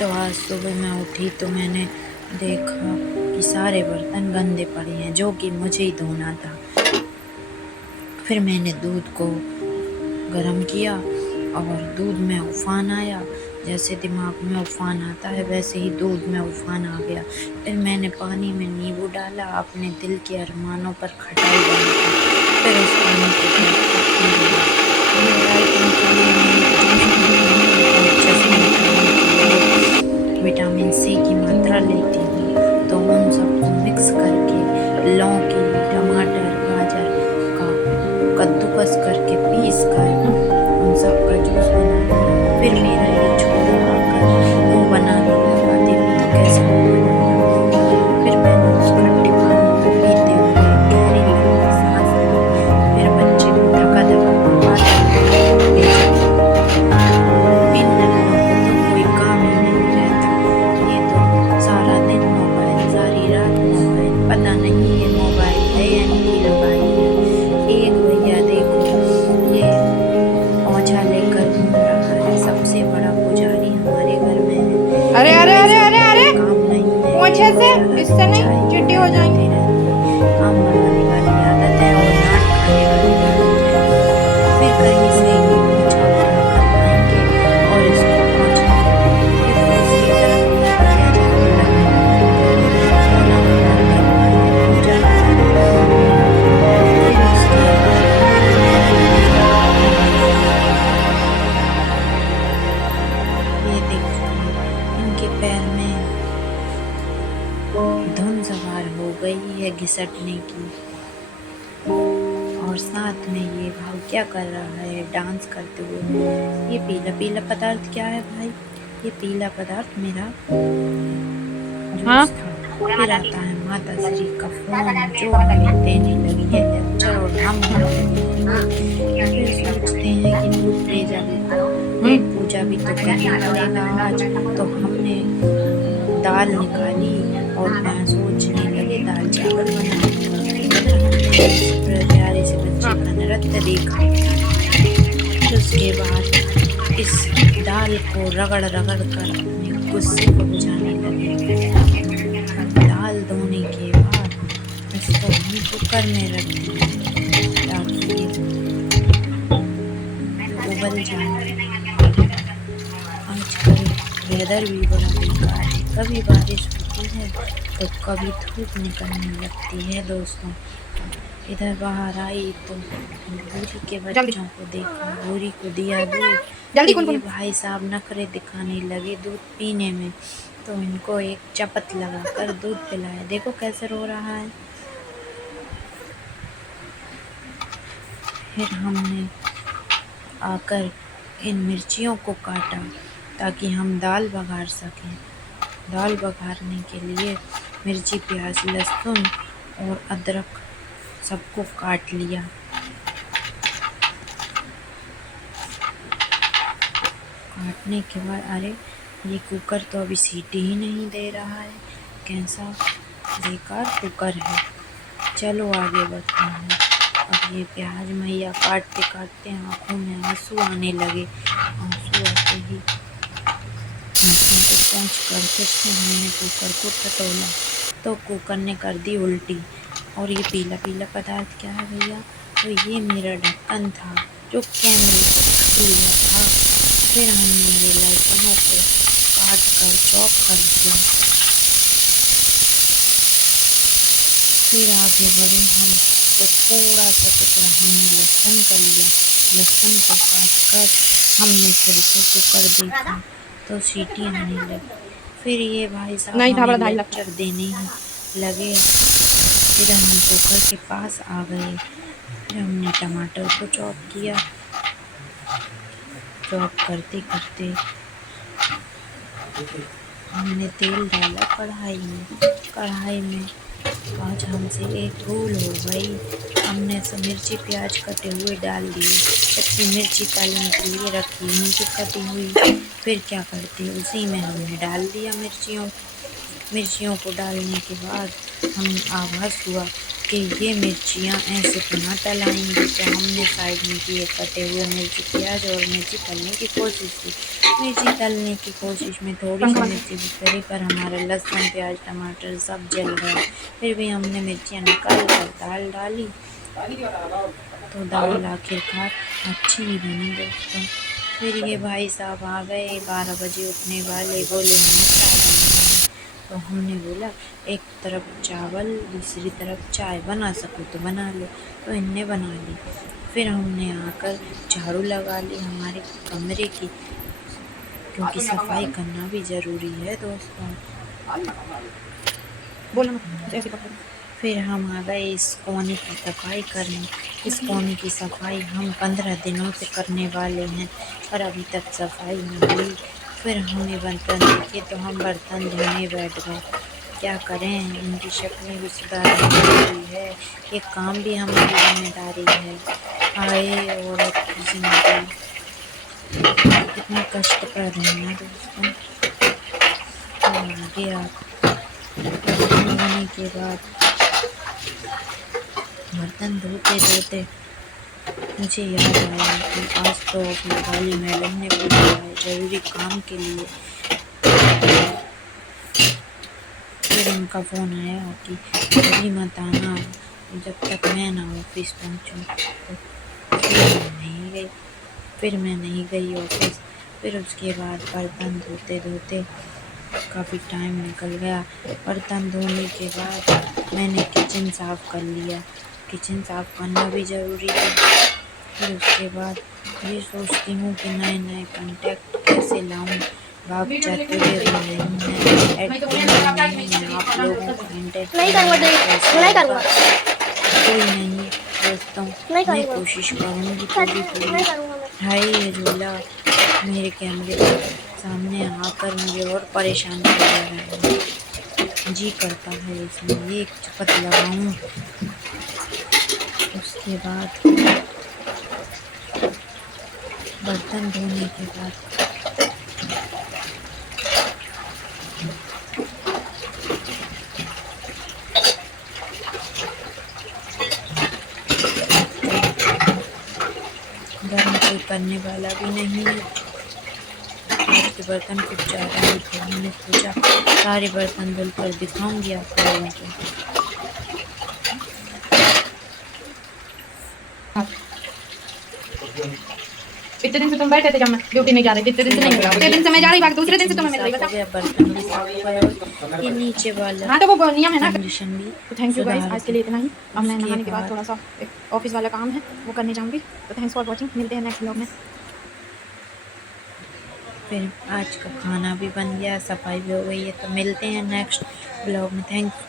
तो आज सुबह मैं उठी तो मैंने देखा कि सारे बर्तन गंदे पड़े हैं, जो कि मुझे ही धोना था। फिर मैंने दूध को गर्म किया और दूध में उफान आया। जैसे दिमाग में उफान आता है वैसे ही दूध में उफान आ गया। फिर मैंने पानी में नींबू डाला, अपने दिल के अरमानों पर खटाई डाली। फिर उस पानी को पी लिया। डाइटिंग के लिए मैं जूस पीती हूँ और चश्मे हटाने के लिए विटामिन सी की मात्रा लेती हूँ। तो उन सबको मिक्स करके लौकी, टमाटर, गाजर का कद्दूकस करके पीस कर उन सब का जूस बना लिया। फिर मेरा ये छोरा आकर मुँह बनाने लगा, देखो तो कैसे मुँह बनाया। फिर मैंने उस खट्टे पानी को पीते हुए गहरी लंबी सांस ली। फिर बच्चे को धका धका बादल भेजा। इन नन्हों को तो कोई काम ही नहीं रहता, ये तो सारा दिन मोबाइल, सारी रात मोबाइल, पता नहीं ये मोबाइल है या इनकी लुगाई है। एक भैया देखो, ये पोंछा लेकर घूम रहा है, सबसे बड़ा पुजारी हमारे घर में है। अरे इन अरे भाई अरे अरे साहब अरे को काम नहीं है कि पोंछे वो से सारा इससे दिन चाय नहीं की चिट्टी हो बात जाएंगी। करते रहते हैं। आम बनाने वाली आदत है और डांट खाने वाली आदत है। फिर कहीं से ये पोंछा उठा कर लाएंगे और इसको पोंछेंगे। फिर दूसरी तरफ ये भैया झाड़ू लगाने लगेंगे। तो नमस्कार घर वाले पूजा पाठ करेंगे। फिर उसके बाद मैं उठूंगी और ये देखिए इनके पैर में धुन सवार हो गई है घिसटने की। और साथ में ये भाई क्या कर रहा है डांस करते हुए। ये पीला पीला पदार्थ क्या है भाई? ये पीला पदार्थ मेरा हाँ जूस था। फिर आता है माता श्री का फोन, जो हमें देने लगी है लेक्चर और हम उन्हें फिर सोचते हैं कि दूध भेजा पेट पूजा भी तो करना पड़ेगा आज। तो हमने दाल निकाली और मैं सोचने लगे दाल चावल बनाने। फिर हमने इस प्यारे से बच्चे का नृत्य देखा। फिर उसके बाद इस दाल को रगड़ रगड़ कर अपने गुस्से को बुझाने लगे। दाल धोने के बाद इसको हम कुकर में रख दिए ताकि ये उबल जाए। आजकल वेदर भी बड़ा बेकार है, कभी बारिश होती है तो कभी धूप निकलने लगती है दोस्तों। इधर बाहर आई तो भूरी के बच्चों को देखा, भूरी को दिया दूध। जल्दी फिर कौन ये कौन भाई साहब नखरे दिखाने लगे दूध पीने में, तो इनको एक चपत लगा कर दूध पिलाया। देखो कैसे रो रहा है। फिर हमने आकर इन मिर्चियों को काटा ताकि हम दाल बघार सकें। दाल बघारने के लिए मिर्ची, प्याज, लहसुन और अदरक सबको काट लिया। काटने के बाद अरे ये कुकर तो अभी सीटी ही नहीं दे रहा है, कैसा बेकार कुकर है। चलो आगे बढ़ते हैं। अब ये प्याज मैया काटते काटते आँखों में आंसू आने लगे। आंसू आते ही मशीन को पोंछ कर फिर से हमने कुकर को टटोला तो कुकर ने कर दी उल्टी। और ये पीला पीला पदार्थ क्या है भैया? तो ये मेरा ढक्कन था जो कैमरे को ढक लिया था। फिर हमने ये लहसुनों को काट कर चॉप कर दिया। फिर आगे बढ़े हम तो थोड़ा सा टुकड़ा हमने लहसुन का लिया। लहसुन को काट कर हमने फिर से कुकर देखा तो सीटी आने लगी। फिर ये भाई साहब नहीं हमें ढाबड़ा 2.5 लाख लेक्चर देने ही लगे। फिर हम कुकर के पास आ गए। फिर हमने टमाटर को चॉप किया। चॉप करते करते हमने तेल डाला कढ़ाई में आज हमसे एक भूल हो गई। हमने सब मिर्ची प्याज कटे हुए डाल दिए, जबकि मिर्ची तलने के लिए रखी हुई थी कटी हुई। फिर क्या करते उसी में हमने डाल दिया मिर्चियों को डालने के बाद हम आवाज़ हुआ कि ये मिर्चियाँ ऐसे तो ना तलाएंगे। तो हमने साइड में किए कटे हुए मिर्ची, प्याज और मिर्ची तलने की कोशिश की। मिर्ची तलने की कोशिश में थोड़ी सी मिर्ची बिखरी, पर हमारा लहसुन प्याज टमाटर सब जल गया। फिर भी हमने मिर्चियाँ निकाल कर दाल डाली तो दाल आखिरकार अच्छी ही बनी दोस्तों। फिर ये भाई साहब आ गए, 12 बजे उठने वाले, बोले हमें चाय बनानी है। तो हमने बोला एक तरफ चावल दूसरी तरफ चाय बना सको तो बना लो। तो इनने बना ली। फिर हमने आकर झाड़ू लगा ली हमारे कमरे की, क्योंकि सफाई करना भी ज़रूरी है दोस्तों। बोलना मत, ऐसे पकड़ो। फिर हम आ गए इस कोने की सफाई करने। इस कोने की सफाई हम 15 दिनों से करने वाले हैं, पर अभी तक सफाई नहीं हुई। फिर हमें बर्तन दिखे तो हम बर्तन धोने बैठ गए। क्या करें, इनकी शक्लें भी सुधारनी जरूरी है, ये काम भी हमारी जिम्मेदारी है। हाय औरत की जिंदगी, कितना कष्ट कर रहे हैं ना दोस्तों। तो आगे आप धोने के बाद बर्तन धोते धोते मुझे याद आया कि आज तो ऑफिस वाली मैडम ने बुलाया है ज़रूरी काम के लिए। फिर उनका फ़ोन आया कि अभी मत आना जब तक मैं ना ऑफिस पहुंचूं। तो फिर मैं नहीं गई ऑफिस। फिर उसके बाद बर्तन धोते धोते काफ़ी टाइम निकल गया। बर्तन धोने के बाद मैंने किचन साफ़ कर लिया। किचन साफ़ करना भी ज़रूरी है। फिर उसके बाद ये सोचती हूँ कि नए नए कॉन्टैक्ट कैसे लाऊं। बाप चातुर्य भी नहीं है, एडिटिंग भी नहीं है, आप लोगों को एंटरटेनमेंट कैसे होगा, कोई नहीं दोस्तों। मैं कोशिश करूँगी पूरी पूरी। हाय ये झूला मेरे कैमरे के सामने आकर मुझे और परेशान कर रहा है। जी करता है इसमें एक चपत लगाऊं। उसके बाद बर्तन धोने के बाद घर में कोई करने वाला भी नहीं है। आज के बर्तन कुछ ज़्यादा ही थे। मैंने सोचा सारे बर्तन धुलकर दिखाऊंगी आप लोगों को। इतने दिन से तुम बैठे थे जब मैं ड्यूटी नहीं जा रही थी, इतने दिन से नहीं मिला। इतने दिन से मैं जा रही, बाकी दूसरे दिन से तुम्हें मिल रही। बता बर्तन भी साफ हो गया और ये नीचे वाला हाँ तो वो नियम है ना। कंडीशन भी तो थैंक यू गाइस, आज के लिए इतना ही। अब मैं उसके नहाने के बाद बाद थोड़ा सा एक ऑफिस वाला काम है वो करने जाऊंगी। तो थैंक्स फॉर वॉचिंग, मिलते हैं नेक्स्ट व्लॉग में। फिर आज का खाना भी बन गया, सफाई भी हो गई है। तो मिलते हैं नेक्स्ट ब्लॉग में। थैंक्स।